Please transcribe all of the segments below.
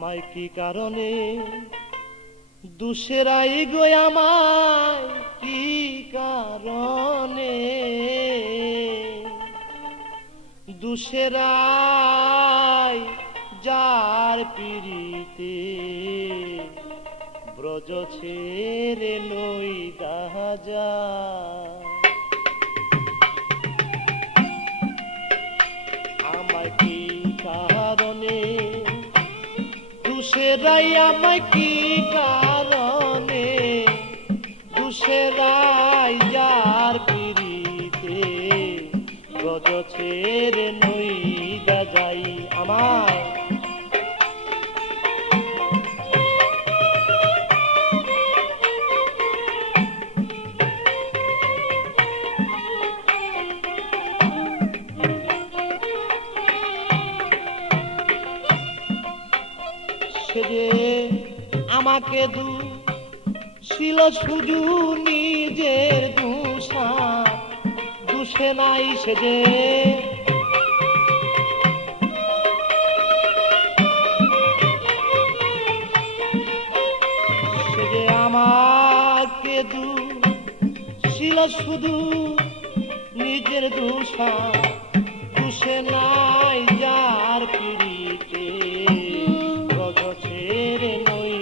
আমায় কি কারণে দুসেরাই গো আমায় কি কারণে দুসেরাই যার পিরিতে ব্রজ ছেড়ে লই গাজা আমায় কি কারণে দুসেরাই আমায় কি কারণে দুসেরাই যার পিরিতে ব্রজ ছেড়ে নই গাজাই আমায় সে যে আমাকে ছিল শুধু নিজের দুষা দুষে নাই সে যে আমাকে ছিল শুধু নিজের দুষা দুষে নাই যার পিড়িতে ব্রজ ছেড়ে নই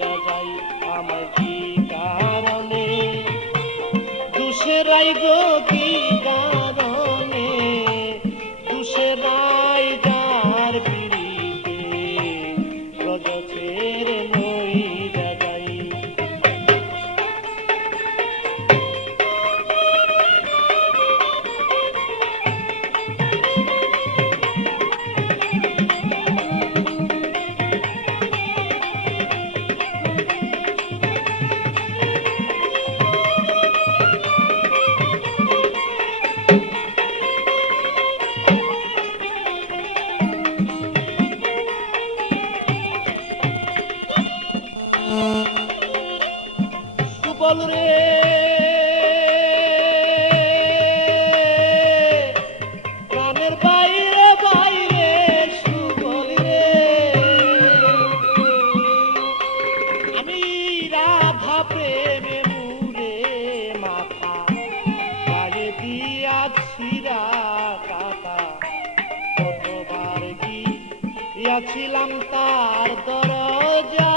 গাজাই আমায় কি কারণে দুসেরাই গো কি কারণে দুসেরাই যার পিড়িতে ব্রজ ছেড়ে নই গাজাই সুবল রে প্রাণের বাইরে বাইরে সুবল রে আমি রাধা প্রেমে মুরে মাথা গায়ে দিয়াছি কাটা কতবার গিয়াছিলাম তার দরজা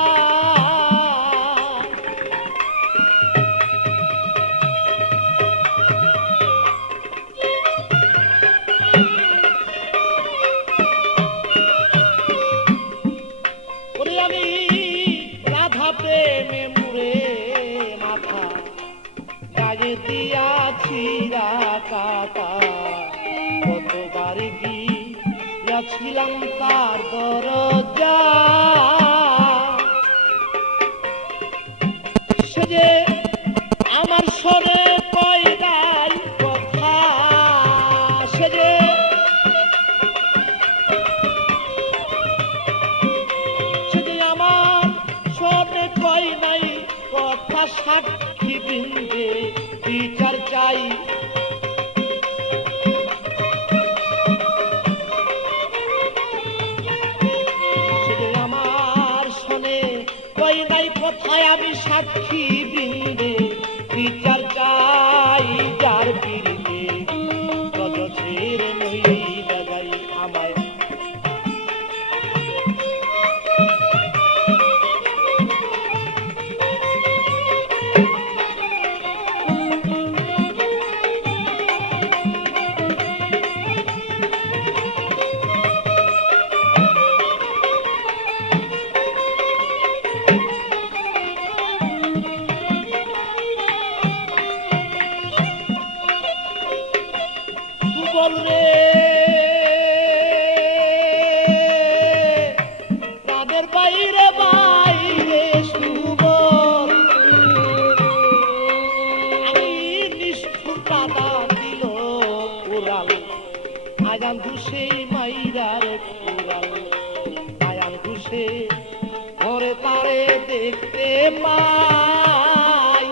আমি রাধা প্রেমে মুরে মাথা গায়ে দিয়াছি কাটা কতবার গিয়াছিলাম তার দরজা সে যে আমার সরে কয়দাই কথা সে যে কই নাই কথা সাক্ষী বৃন্দে বিচার চাই সে আমার শোনে কই নাই কথায় আমি সাক্ষী বৃন্দে বিচার চাই যার পিড়িতে ব্রজ ছেড়ে নই গাজাই আমায় সুবল রে প্রাণের বাইরে বাইরে সুবল আমি নিষ্ঠুর কাদা দিল উড়াল আয়ান ঘুষে মাইরার উড়াল আয়ান ঘুষে ঘরে তারে দেখতে পাই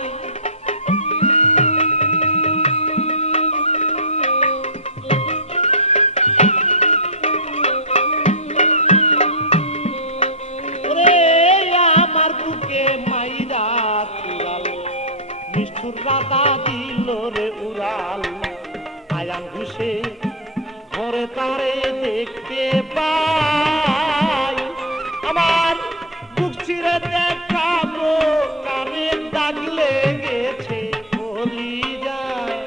রাধা দিল রে উড়াল আয়ান ঘুষে ঘরে তারে দেখতে পাই আমার বুক চিরে দেখাবো কানে দাগ লেগেছে বলি যায়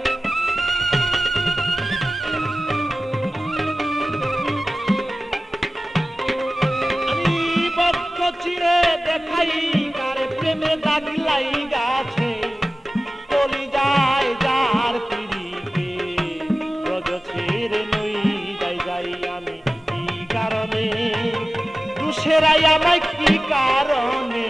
আমি বক্ষ চিরে দেখাই কারে প্রেমে দাগ লাইগাছে বলি যায় যার পিড়িতে রজ ছেড়ে নই যাই যাই আমি কি কারণে দুসেরাই আমায় কি কারণে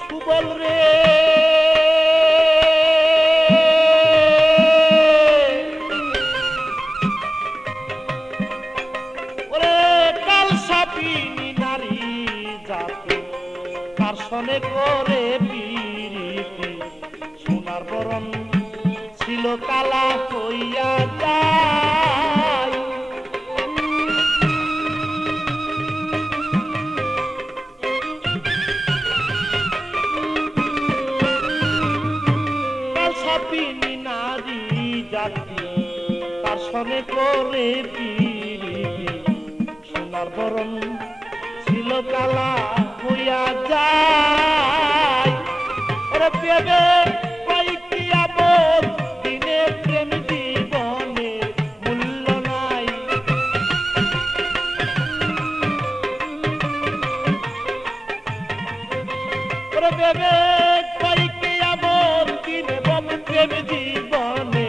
সুবল রে সনে করে পিরিতি সোনার বরণ ছিল কালা হইয়া যায় কালসাপিনী নারী জাতি তার সনে করে পিরিতি সোনার বরণ ছিল কালা হইয়া যায় ওরে পেবে কয়েকটি আপদ দিনে প্রেম জীবনে মূল্য নাই ওরে পেবে কয়েকটি আপদ দিনে বলে প্রেম জীবনে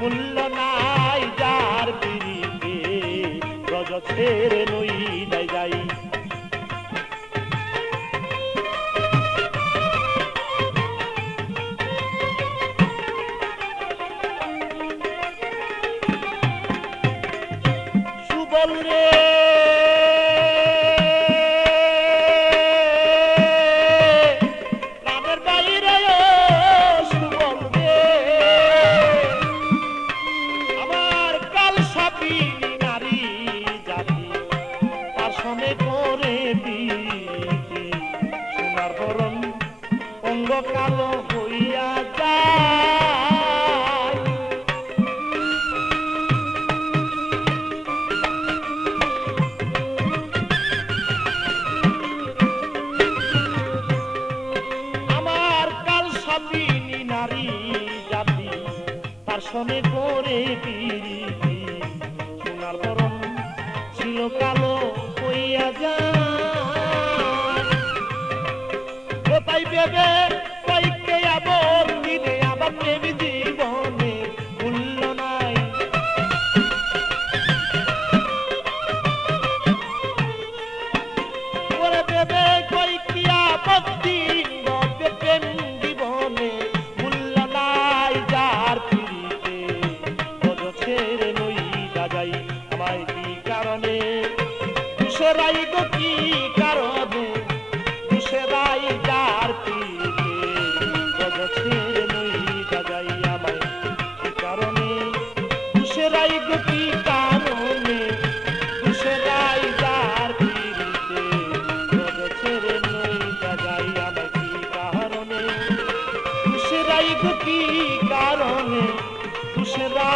মূল্য নাই যার পিড়িতে রজ ছেড়ে নই যাই যাই সুবল রে প্রাণের বাইরে সুবল রে আমার কালসাপিনী নারী জাতি তার সনে করে পিরিতি সোনার বরণ অঙ্গ কালো হইয়া যায় নারী জাতি তার সনে করে পিরিতি সোনার বরণ ছিল কালো হইয়া যায় ও তাই ভেবে কয়েককে আবার দিনে আবার প্রেম জীবনে মূল্য নাই ওরে ভেবে কয়েকটি আবার দিন প্রেম জীবনে মূল্য নাই যার পিড়িতে রজ ছেড়ে নই যাই আমায় কি কারণে দুসেরাই গো কি কারণে দুসেরাই যার পিড়িতে রজ ছেড়ে নই যাই আমায় কি কারণে দুসেরাই গো কি কারণে দুসেরাই যার পিড়িতে রজ ছেড়ে নই যাই আমায় কি কারণে দুসেরাই গো কি কারণে দুসেরা